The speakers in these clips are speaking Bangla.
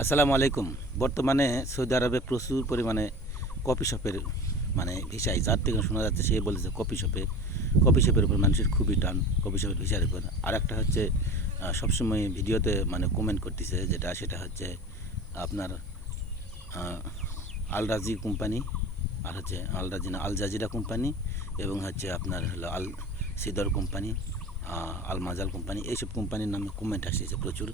আসসালামু আলাইকুম। বর্তমানে সৌদি আরবে প্রচুর পরিমাণে কফি শপের ভিসায় যার থেকে শোনা যাচ্ছে সে বলেছে কফি শপের উপর মানুষের খুবই টান, কফি শপের ভিসার উপর। আর একটা হচ্ছে সবসময় ভিডিওতে কমেন্ট করতেছে সেটা হচ্ছে আপনার আল রাজি কোম্পানি, আর হচ্ছে আল রাজি না আল জাজিরা কোম্পানি, এবং হচ্ছে আপনার হলো আল সিদর কোম্পানি, আল মাজাল কোম্পানি, এইসব কোম্পানির নামে কমেন্ট আসছে প্রচুর।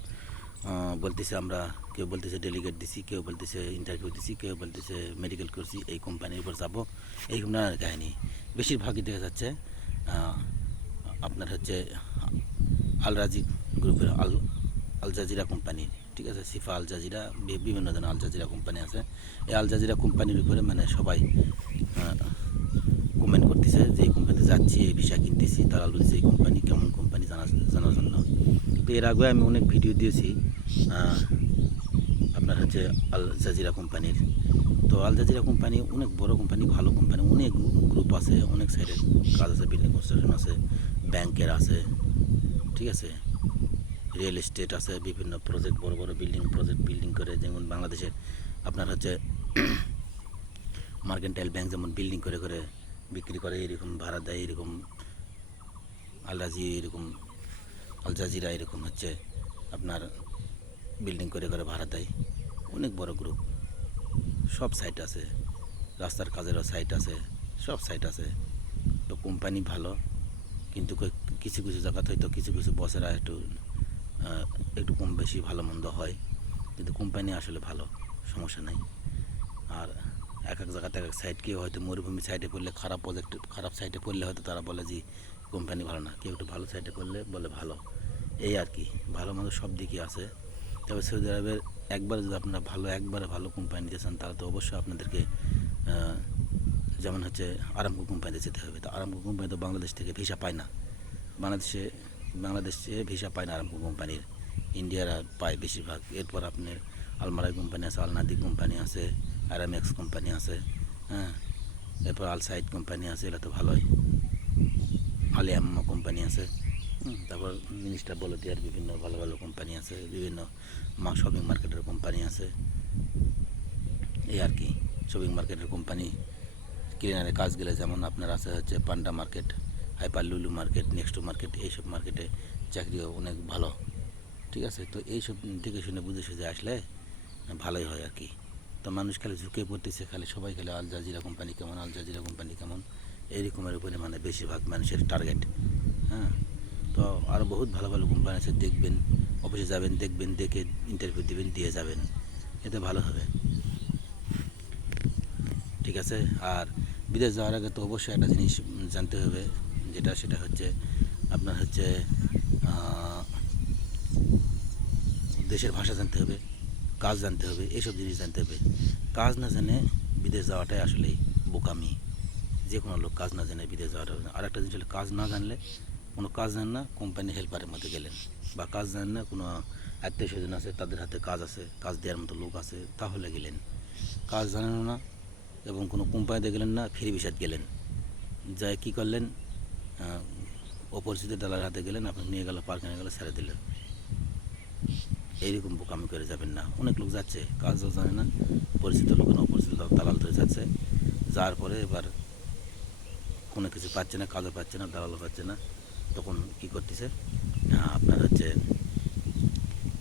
বলতেছে আমরা, কেউ বলতেছে ডেলিগেট দিছি, কেউ বলতেছে ইন্টারভিউ দিছি, কেউ বলতেছে মেডিকেল করছি, এই কোম্পানির উপর যাবো, এই নানান কাহিনী। বেশিরভাগই দেখা যাচ্ছে আপনার হচ্ছে আল রাজি গ্রুপের আল জাজিরা কোম্পানি, ঠিক আছে, সিফা আল জাজিরা, বিভিন্ন ধরনের আল জাজিরা কোম্পানি আছে। এই আল জাজিরা কোম্পানির উপরে সবাই কমেন্ট করতেছে যে এই কোম্পানিতে যাচ্ছি, এই ভিসা কিনতেছি, তারা বলছে এই কোম্পানি কেমন কোম্পানি জানার জন্য। তো এর আগে আমি অনেক ভিডিও দিয়েছি আপনার হচ্ছে আল জাজিরা কোম্পানির। তো আল জাজিরা কোম্পানি অনেক বড় কোম্পানি, ভালো কোম্পানি, অনেক গ্রুপ আছে, অনেক সাইডের কাজ আছে, বিল্ডিং কনস্ট্রাকশন আছে, ব্যাংকের আছে, ঠিক আছে, রিয়েল এস্টেট আছে, বিভিন্ন প্রজেক্ট, বড় বড় বিল্ডিং করে, যেমন বাংলাদেশের আপনার হচ্ছে মার্কেন্টাইল ব্যাংক যেমন বিল্ডিং করে করে বিক্রি করে, এরকম ভাড়া দেয়, এরকম আল জাজিরা এরকম হচ্ছে আপনার বিল্ডিং করে করে ভাড়া দেয়। অনেক বড় গ্রুপ, সব সাইট আছে, রাস্তার কাজেরও সাইট আছে, সব সাইট আছে। তো কোম্পানি ভালো, কিন্তু কিছু কিছু জায়গাতে হয়তো কিছু কিছু বসেরা একটু কম বেশি ভালো মন্দ হয়, কিন্তু কোম্পানি আসলে ভালো, সমস্যা নাই। আর এক এক জায়গাতে এক এক সাইড, কেউ হয়তো মরুভূমি সাইডে পড়লে, খারাপ সাইডে পড়লে হয়তো তারা বলে যে কোম্পানি ভালো না, কেউ একটু ভালো সাইডে পড়লে বলে ভালো। এই আর কি, ভালো মন্দ সব দিকই আছে। তবে সৌদি আরবের যদি আপনারা একবারে ভালো কোম্পানি নিতে চান, তাহলে তো অবশ্যই আপনাদেরকে যেমন হচ্ছে আরামকো কোম্পানিতে যেতে হবে। তো আরামকো কোম্পানি তো বাংলাদেশ থেকে ভিসা পায় না, বাংলাদেশে ভিসা পায় না আরামকো কোম্পানির, ইন্ডিয়ারা পায় বেশিরভাগ। এরপর আপনার আলমারাই কোম্পানি আছে, আলনাদি কোম্পানি আছে, আরামেক্স কোম্পানি আছে, হ্যাঁ, এরপর আল সাইড কোম্পানি আছে, এটা তো ভালোই, আলিয়াম্মা কোম্পানি আছে, তারপর মিনিস্টার বলদিয়ার বিভিন্ন ভালো ভালো কোম্পানি আছে, বিভিন্ন শপিং মার্কেটের কোম্পানি আছে। এই আর কি, শপিং মার্কেটের কোম্পানি ক্লিনারে কাজ গেলে যেমন আপনার আছে হচ্ছে পান্ডা মার্কেট, হাইপার লুলু মার্কেট, নেক্সট মার্কেট, এইসব মার্কেটে চাকরিও অনেক ভালো, ঠিক আছে। তো এইসব দেখে শুনে বুঝে সুঝে আসলে ভালোই হয় আর কি। তো মানুষ খালি ঝুঁকে পড়তেছে, সবাই খালি আল জাজিরা কোম্পানি কেমন, আল জাজিরা কোম্পানি কেমন, এইরকমের উপরে বেশিরভাগ মানুষের টার্গেট। হ্যাঁ, তো আরও বহুত ভালো ভালো কোম্পানি আছে, দেখবেন, অফিসে যাবেন, দেখবেন, দেখে ইন্টারভিউ দেবেন, দিয়ে যাবেন, এতে ভালো হবে, ঠিক আছে। আর বিদেশ যাওয়ার আগে তো অবশ্যই একটা জিনিস জানতে হবে, সেটা হচ্ছে আপনার হচ্ছে দেশের ভাষা জানতে হবে, কাজ জানতে হবে, এইসব জিনিস জানতে হবে। কাজ না জেনে বিদেশ যাওয়াটাই আসলেই বোকামি। যে কোনো লোক কাজ না জেনে বিদেশ যাওয়াটা। আর একটা জিনিস হলো, কাজ না জানলে, কোনো কাজ জানেন না, কোম্পানি হেল্পারের মধ্যে গেলেন, বা কাজ জানেন না, কোনো আত্মীয় স্বজন আছে, তাদের হাতে কাজ আছে, কাজ দেওয়ার মতো লোক আছে, তাহলে গেলেন। কাজ জানেন না এবং কোনো কোম্পানিতে গেলেন না, ফ্রি ভিসাত গেলেন, যাই কী করলেন, অপরিচিত দালালের হাতে গেলেন, আপনি নিয়ে গেল, পার্কে নিয়ে গেলে ছেড়ে দিলেন। এইরকম বোকামি করে যাবেন না। অনেক লোক যাচ্ছে, কাজও জানে না, পরিচিত লোক না অপরিচিত দালাল ধরে যাচ্ছে, যাওয়ার পরে এবার কোনো কিছু পাচ্ছে না, কাজও পাচ্ছে না, দালালও পাচ্ছে না, তখন কী করতেছে, আপনার হচ্ছে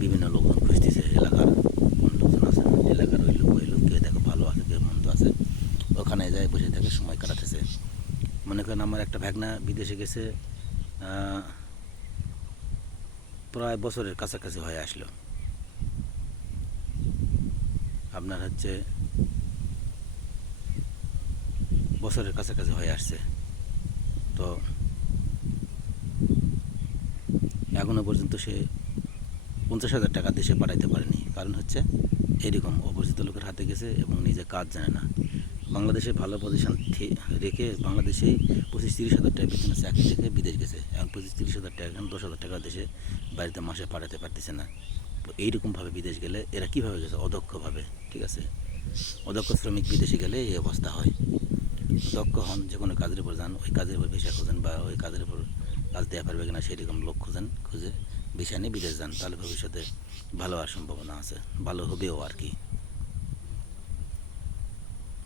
বিভিন্ন লোকজন খুঁজতেছে, এলাকার কোন লোকজন আছে, এলাকার ওই লোক কেউ দেখো ভালো আছে, কেউ মন্দ আছে, ওখানে যায় বসে থেকে সময় কাটাতেছে। মনে করেন আমার একটা ভাগনা বিদেশে গেছে, প্রায় বছরের কাছাকাছি হয়ে আসলো, আপনার হচ্ছে বছরের কাছাকাছি হয়ে আসছে। তো এখনও পর্যন্ত সে 50,000 টাকা দেশে পাঠাইতে পারেনি, কারণ হচ্ছে এরকম অপরিচিত লোকের হাতে গেছে এবং নিজে কাজ জানে না। বাংলাদেশে ভালো পজিশন রেখে বাংলাদেশেই 25-30 হাজার টাকা বেতনে চাকরি রেখে বিদেশ গেছে, এখন 25-30 হাজার টাকা, এখন 10,000 টাকা দেশে বাড়িতে মাসে পাঠাতে পারতেছে না। তো এইরকমভাবে বিদেশ গেলে এরা কীভাবে গেছে, অদক্ষভাবে, ঠিক আছে। অদক্ষ শ্রমিক বিদেশে গেলে এই অবস্থা হয়। দক্ষ হন, যে কোনো কাজের উপর যান, ওই কাজের উপর ভিসা খোঁজেন, বা ওই কাজের উপর কাজ দেওয়া পারবে কিনা সেরকম লোক খুঁজে ভিসা নিয়ে বিদেশ যান, তাহলে ভবিষ্যতে ভালো হওয়ার সম্ভাবনা আছে, ভালো হবেও আর কি।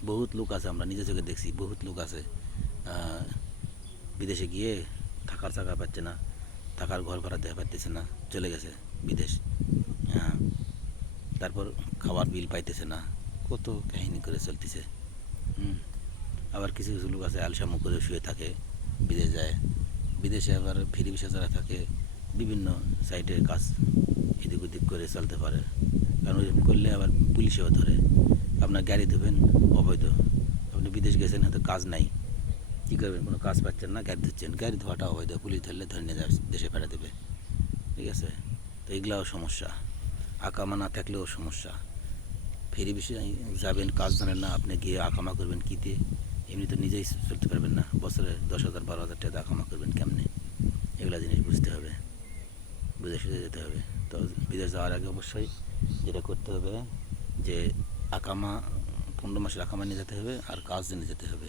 বহুত লোক আছে, আমরা নিজে চোখে দেখছি, বহুত লোক আছে বিদেশে গিয়ে থাকার জায়গা পাচ্ছে না, থাকার ঘর ভাড়া দেওয়া পাইতেছে না, চলে গেছে বিদেশ। তারপর খাবার বিল পাইতেছে না, কত কাহিনী করে চলতেছে। আবার কিছু কিছু লোক আছে আলসামো করে শুয়ে থাকে, বিদেশ যায়। বিদেশে আবার ফ্রি ভিসা যারা থাকে বিভিন্ন সাইটে কাজ এদিক ওদিক করে চলতে পারে, কারণ ওইরকম করলে আবার পুলিশেও ধরে। আপনার গাড়ি ধোবেন অবৈধ, আপনি বিদেশ গেছেন, হয়তো কাজ নাই, কী করবেন, কোনো কাজ পাচ্ছেন না, গাড়ি ধরছেন, গাড়ি ধোয়াটা অবৈধ, পুলিশ ধরলে ধরে নিয়ে যাবে, দেশে ফেরা দেবে। ঠিক আছে, তো এগুলাও সমস্যা, আকামা না থাকলেও সমস্যা। ফেরি বিষয়ে যাবেন, কাজ জানেন না, আপনি গিয়ে আকামা করবেন কী দিয়ে? এমনি তো নিজেই চলতে পারবেন না, বছরে 10,000 12,000 টাকা আকামা করবেন কেমনে? এগুলো জিনিস বুঝতে হবে, বুঝে সুঝে যেতে হবে। তো বিদেশ যাওয়ার আগে অবশ্যই যেটা করতে হবে যে আকামা 15 মাসের আকামা নিয়ে যেতে হবে, আর কাজ জেনে যেতে হবে।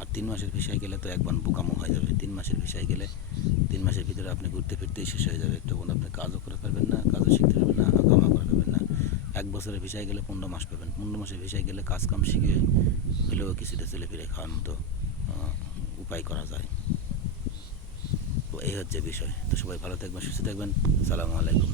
আর 3 মাসের ভিসায় গেলে তো একবার বোকামো হয়ে যাবে। 3 মাসের ভিসায় গেলে 3 মাসের ভিতরে আপনি ঘুরতে ফিরতেই শেষ হয়ে যাবে, তখন আপনি কাজও করে পারবেন না, কাজও শিখতে পারবেন না, আকামা করে পারবেন না। 1 বছরের ভিসায় গেলে 15 মাস পাবেন, 15 মাসের ভিসায় গেলে কাজ কাম শিখে হলেও কিছুটা ছেলে ফিরে খাওয়ার মতো উপায় করা যায়। তো এই হচ্ছে বিষয়। তো সবাই ভালো থাকবেন, সুস্থ থাকবেন। সালামু আলাইকুম।